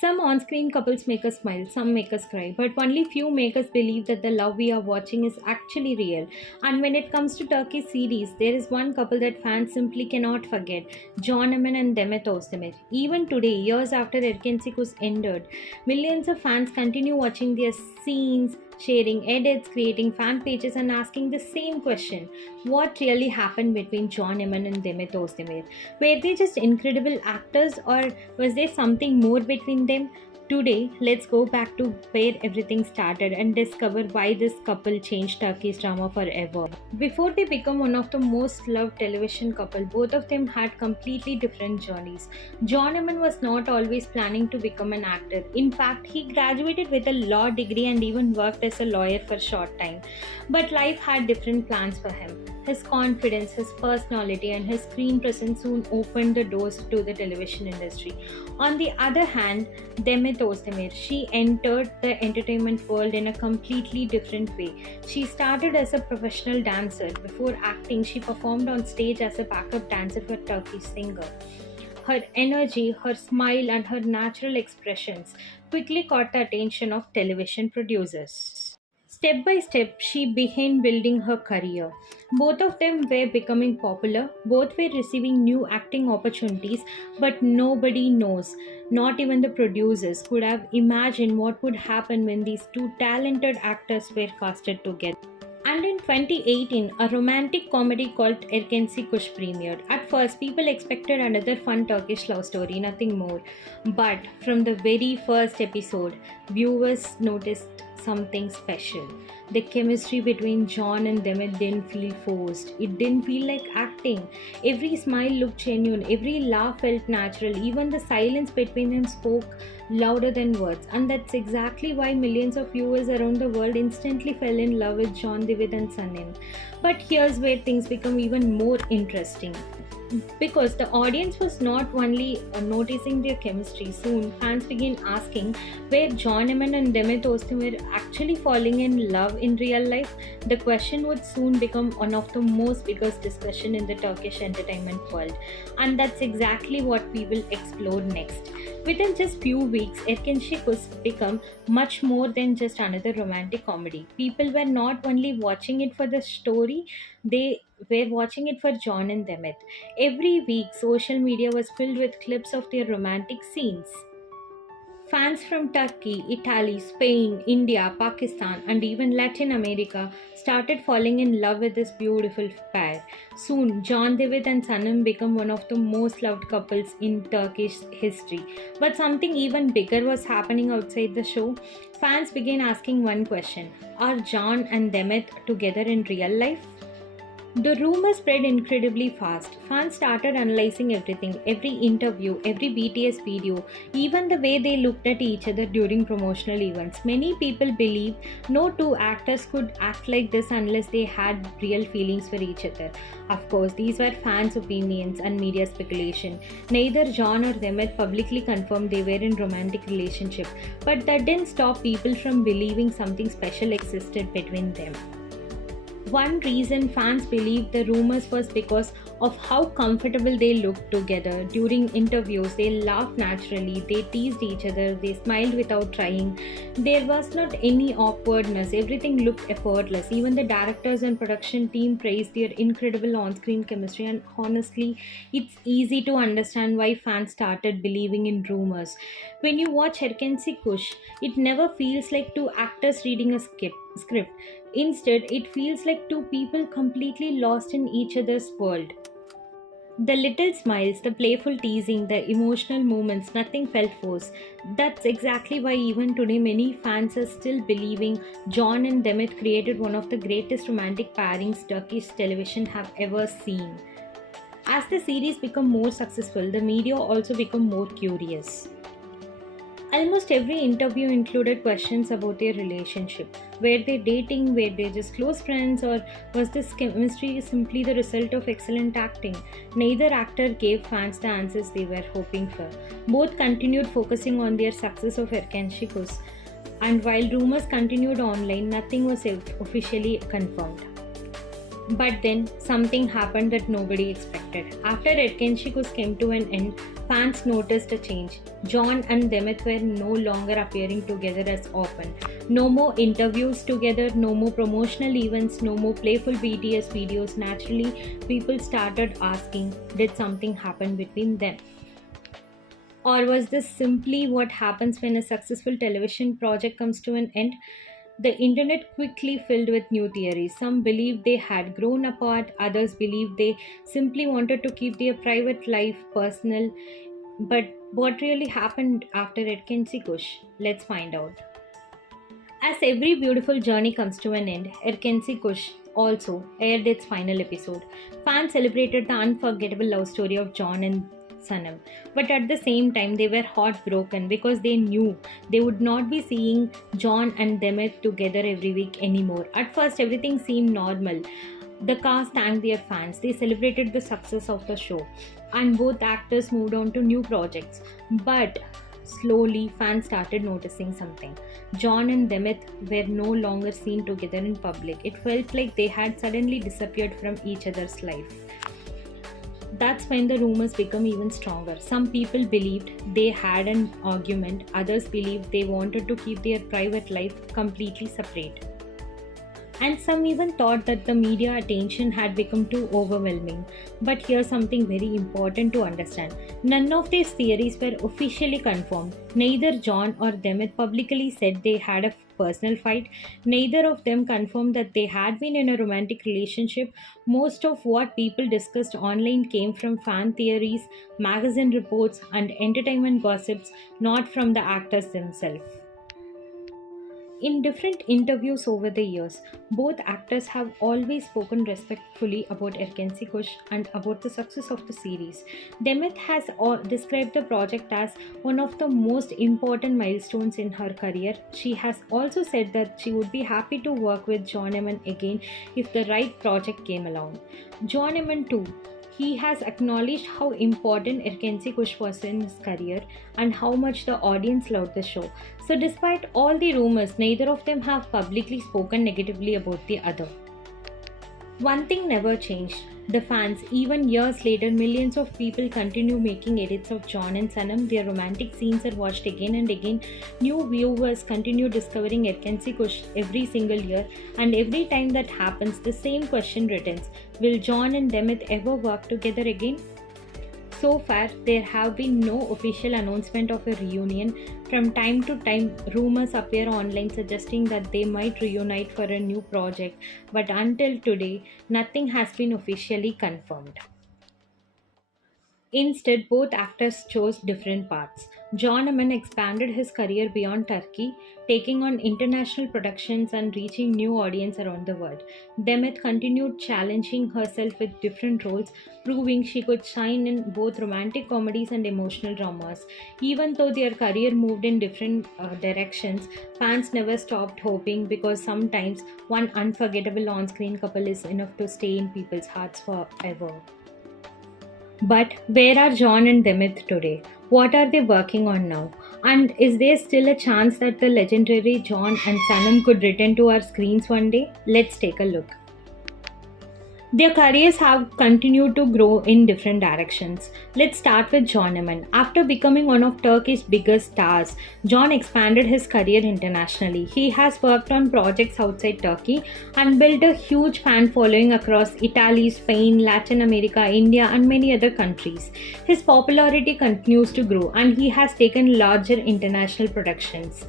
Some on screen couples make us smile, some make us cry, but only few make us believe that the love we are watching is actually real. And when it comes to Turkish series, there is one couple that fans simply cannot forget, John Aman and Demet Özdemir. Even today, years after Erken Sikus ended, millions of fans continue watching their scenes, sharing edits, creating fan pages, and asking the same question: what really happened between John Aman and Demet Özdemir? Were they just incredible actors, or was there something more between them? Today, let's go back to where everything started and discover why this couple changed Turkish drama forever. Before they become one of the most loved television couple, both of them had completely different journeys. John Aman was not always planning to become an actor. In fact, he graduated with a law degree and even worked as a lawyer for a short time. But life had different plans for him. His confidence, his personality, and his screen presence soon opened the doors to the television industry. On the other hand, Demet Özdemir, she entered the entertainment world in a completely different way. She started as a professional dancer. Before acting, she performed on stage as a backup dancer for Turkish singer. Her energy, her smile, and her natural expressions quickly caught the attention of television producers. Step by step, she began building her career. Both of them were becoming popular, both were receiving new acting opportunities, but nobody knows, not even the producers, could have imagined what would happen when these two talented actors were casted together. And in 2018, a romantic comedy called Erkenci Kush premiered. At first, people expected another fun Turkish love story, nothing more. But from the very first episode, viewers noticed something special. The chemistry between John and Demet didn't feel forced. It didn't feel like acting. Every smile looked genuine, every laugh felt natural, even the silence between them spoke louder than words. And that's exactly why millions of viewers around the world instantly fell in love with John David and Sanim. But here's where things become even more interesting. Because the audience was not only noticing their chemistry, soon fans began asking, were John Aman and Demet Özdemir actually falling in love in real life? The question would soon become one of the most biggest discussion in the Turkish entertainment world, and that's exactly what we will explore next. Within just few weeks, Erkenci Kush become much more than just another romantic comedy. People were not only watching it for the story, they were watching it for John and Demet. Every week, social media was filled with clips of their romantic scenes. Fans from Turkey, Italy, Spain, India, Pakistan, and even Latin America started falling in love with this beautiful pair. Soon, John David and Sanam became one of the most loved couples in Turkish history. But something even bigger was happening outside the show. Fans began asking one question: are John and Demet together in real life? The rumor spread incredibly fast. Fans started analyzing everything, every interview, every BTS video, even the way they looked at each other during promotional events. Many people believe no two actors could act like this unless they had real feelings for each other. Of course, these were fans' opinions and media speculation. Neither John or Demet publicly confirmed they were in romantic relationship, but that didn't stop people from believing something special existed between them. One reason fans believed the rumors was because of how comfortable they looked together. During interviews, they laughed naturally, they teased each other, they smiled without trying. There was not any awkwardness, everything looked effortless. Even the directors and production team praised their incredible on screen chemistry, and honestly, it's easy to understand why fans started believing in rumors. When you watch Erkenci Kush, it never feels like two actors reading a script. Instead, it feels like two people completely lost in each other's world. The little smiles, the playful teasing, the emotional moments, nothing felt forced. That's exactly why even today many fans are still believing John and Demet created one of the greatest romantic pairings Turkish television have ever seen. As the series become more successful, the media also become more curious. Almost every interview included questions about their relationship. Were they dating? Were they just close friends? Or was this chemistry simply the result of excellent acting? Neither actor gave fans the answers they were hoping for. Both continued focusing on their success of Erkenci Kush. And while rumors continued online, nothing was officially confirmed. But then something happened that nobody expected. After Erkenci Kush came to an end, fans noticed a change. John and Demet were no longer appearing together as often. No more interviews together, no more promotional events, no more playful BTS videos. Naturally, people started asking, did something happen between them? Or was this simply what happens when a successful television project comes to an end? The internet quickly filled with new theories. Some believed they had grown apart, others believed they simply wanted to keep their private life personal. But what really happened after Red Kensi Kush? Let's find out. As every beautiful journey comes to an end, Erkensi Kush also aired its final episode. Fans celebrated the unforgettable love story of John and Sanam, but at the same time, they were heartbroken because they knew they would not be seeing John and Demet together every week anymore. At first, everything seemed normal. The cast thanked their fans, they celebrated the success of the show, and both actors moved on to new projects. But slowly, fans started noticing something. John and Demet were no longer seen together in public. It felt like they had suddenly disappeared from each other's life. That's when the rumors become even stronger. Some people believed they had an argument, others believed they wanted to keep their private life completely separate. And some even thought that the media attention had become too overwhelming. But here's something very important to understand. None of these theories were officially confirmed. Neither John or Demet publicly said they had a personal fight. Neither of them confirmed that they had been in a romantic relationship. Most of what people discussed online came from fan theories, magazine reports, and entertainment gossips, not from the actors themselves. In different interviews over the years, both actors have always spoken respectfully about Erkenci Kush and about the success of the series. Demet has described the project as one of the most important milestones in her career. She has also said that she would be happy to work with John Eman again if the right project came along. John Eman too. He has acknowledged how important Erkenci Kush was in his career and how much the audience loved the show. So, despite all the rumors, neither of them have publicly spoken negatively about the other. One thing never changed. The fans, even years later, millions of people continue making edits of John and Sanam. Their romantic scenes are watched again and again. New viewers continue discovering Erkenci Kush every single year, and every time that happens, the same question returns: will John and Demet ever work together again? So far, there have been no official announcement of a reunion. From time to time, rumors appear online suggesting that they might reunite for a new project, but until today, nothing has been officially confirmed. Instead, both actors chose different paths. John Aman expanded his career beyond Turkey, taking on international productions and reaching new audiences around the world. Demet continued challenging herself with different roles, proving she could shine in both romantic comedies and emotional dramas. Even though their career moved in different directions, fans never stopped hoping because sometimes one unforgettable on screen couple is enough to stay in people's hearts forever. But where are John and Demet today? What are they working on now? And is there still a chance that the legendary John and Sanam could return to our screens one day? Let's take a look. Their careers have continued to grow in different directions. Let's start with John Eman. After becoming one of Turkey's biggest stars, John expanded his career internationally. He has worked on projects outside Turkey and built a huge fan following across Italy, Spain, Latin America, India, and many other countries. His popularity continues to grow and he has taken larger international productions.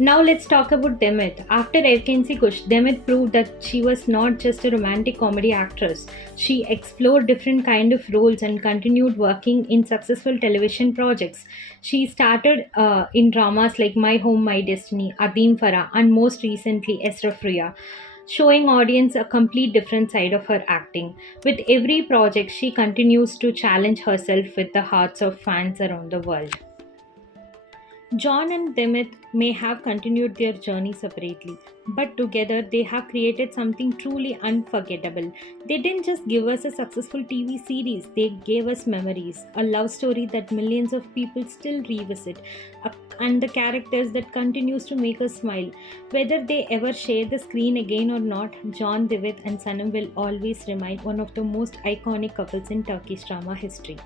Now let's talk about Demet. After Erkenci Kush, Demet proved that she was not just a romantic comedy actress. She explored different kind of roles and continued working in successful television projects. She started in dramas like My Home, My Destiny, Adim Farah, and most recently Esra Fruya, showing audience a complete different side of her acting. With every project, she continues to challenge herself with the hearts of fans around the world. John and Demet may have continued their journey separately, but together they have created something truly unforgettable. They didn't just give us a successful TV series, they gave us memories, a love story that millions of people still revisit, and the characters that continues to make us smile. Whether they ever share the screen again or not, John, Demet and Sanam will always remain one of the most iconic couples in Turkish drama history.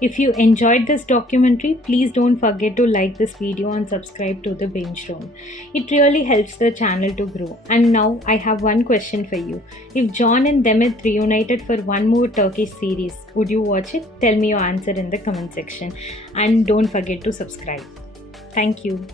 If you enjoyed this documentary, please don't forget to like this video and subscribe to the Binge Room. It really helps the channel to grow. And now I have one question for you. If John and Demet reunited for one more Turkish series, would you watch it? Tell me your answer in the comment section. And don't forget to subscribe. Thank you.